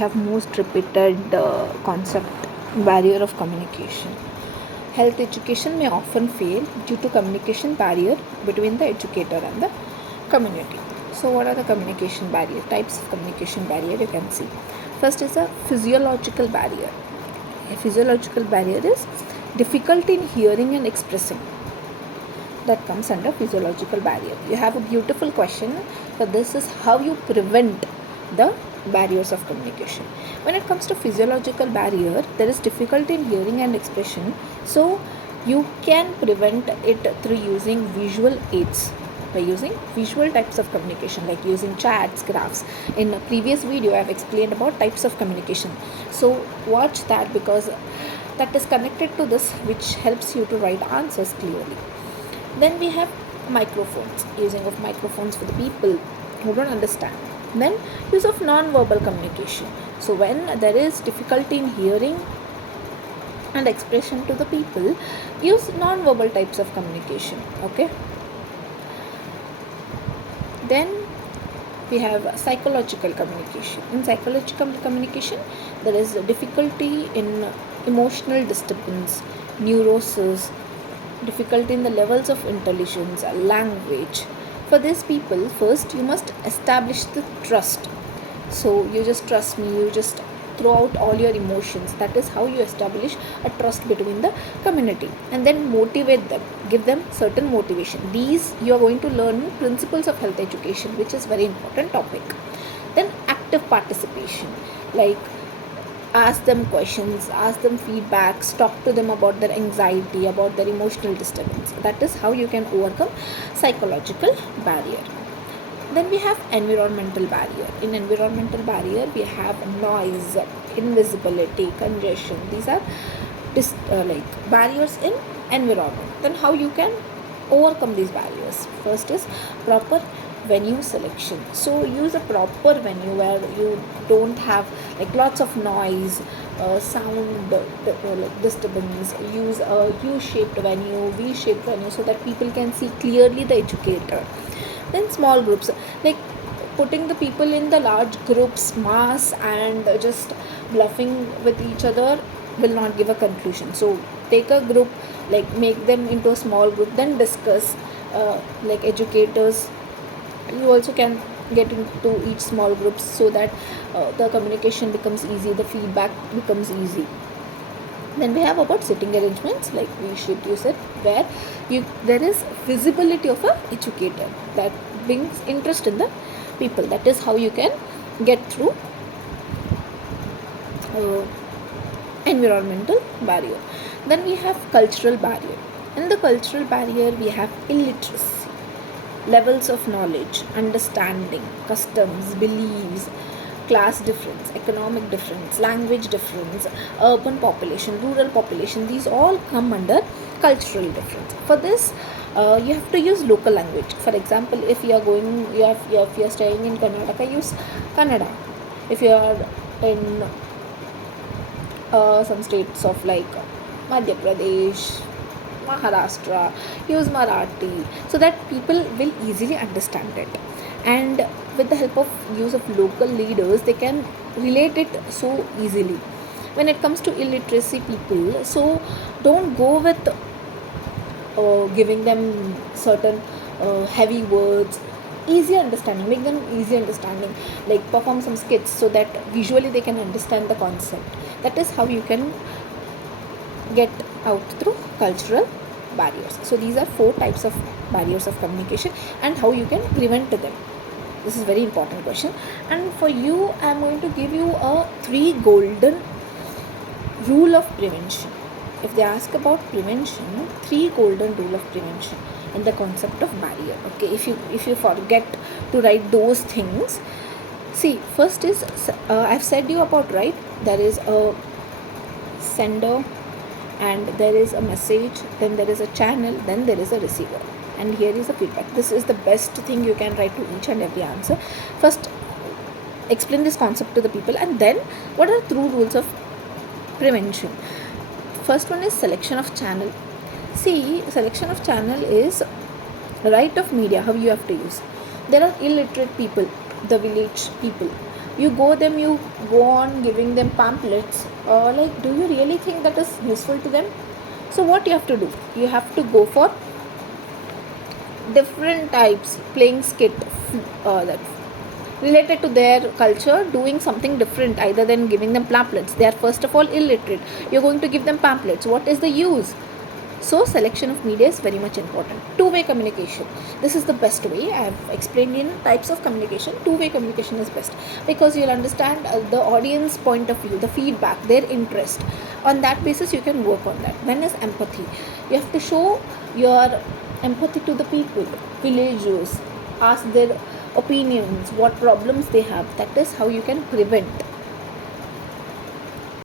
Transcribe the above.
Have most repeated concept, barrier of communication. Health education may often fail due to communication barrier between the educator and the community. So what are the communication barrier types of communication barrier? You can see first is a physiological barrier. A physiological barrier is difficulty in hearing and expressing. That comes under physiological barrier. You have a beautiful question. So this is how you prevent the barriers of communication. When it comes to physiological barrier, there is difficulty in hearing and expression. So you can prevent it through using visual aids, by using visual types of communication, like using chats, graphs. In a previous video I have explained about types of communication, so watch that, because that is connected to this, which helps you to write answers clearly. Then we have microphones, using of microphones for the people who don't understand. Then use of non-verbal communication. So when there is difficulty in hearing and expression to the people, use non-verbal types of communication. Okay. Then we have psychological communication. In psychological communication, there is difficulty in emotional disturbance, neurosis, difficulty in the levels of intelligence, language. For these people, first you must establish the trust. So you just trust me, you just throw out all your emotions. That is how you establish a trust between the community. And then motivate them, give them certain motivation. These you are going to learn principles of health education, which is very important topic. Then active participation, like ask them questions, ask them feedbacks, talk to them about their anxiety, about their emotional disturbance. That is how you can overcome psychological barrier. Then we have environmental barrier. In environmental barrier, we have noise, invisibility, congestion. These are like barriers in environment. Then how you can overcome these barriers? First is proper venue selection. So use a proper venue where you don't have like lots of noise, sound like disturbance. Use a U-shaped venue, V-shaped venue, so that people can see clearly the educator. Then small groups, like putting the people in the large groups, mass, and just bluffing with each other will not give a conclusion. So take a group, like make them into a small group, then discuss, like educators. You also can get into each small groups, so that the communication becomes easy, the feedback becomes easy. Then we have about sitting arrangements, like we should use it where there is visibility of a educator, that brings interest in the people. That is how you can get through environmental barrier. Then we have cultural barrier. In the cultural barrier, we have illiteracy, levels of knowledge, understanding, customs, beliefs, class difference, economic difference, language difference, urban population, rural population. These all come under cultural difference. For this, you have to use local language. For example, if you are going, if you are staying in Karnataka, use Kannada. If you are in some states of like Madhya Pradesh, Maharashtra, use Marathi, so that people will easily understand it. And with the help of use of local leaders, they can relate it so easily. When it comes to illiteracy people, so don't go with giving them certain heavy words. Easy understanding, make them easy understanding, like perform some skits so that visually they can understand the concept. That is how you can get out through cultural barriers. So these are 4 types of barriers of communication, and how you can prevent them. This is very important question, and for you I am going to give you a 3 golden rule of prevention. If they ask about prevention, 3 golden rule of prevention in the concept of barrier. Okay, if you forget to write those things, see, first is I've said you about, right, there is a sender, and there is a message, then there is a channel, then there is a receiver, and here is the feedback. This is the best thing you can write to each and every answer. First, explain this concept to the people, and then what are true rules of prevention. First one is selection of channel. See, selection of channel is right of media, how you have to use. There are illiterate people, the village people, You go on giving them pamphlets, like, do you really think that is useful to them? So what you have to do, you have to go for different types, playing skit, that related to their culture, doing something different either than giving them pamphlets. They are first of all illiterate, you're going to give them pamphlets, what is the use? So selection of media is very much important. Two-way communication, this is the best way. I have explained in types of communication, two-way communication is best, because you'll understand the audience point of view, the feedback, their interest. On that basis you can work on that. Then is empathy, you have to show your empathy to the people, villagers, ask their opinions, what problems they have. That is how you can prevent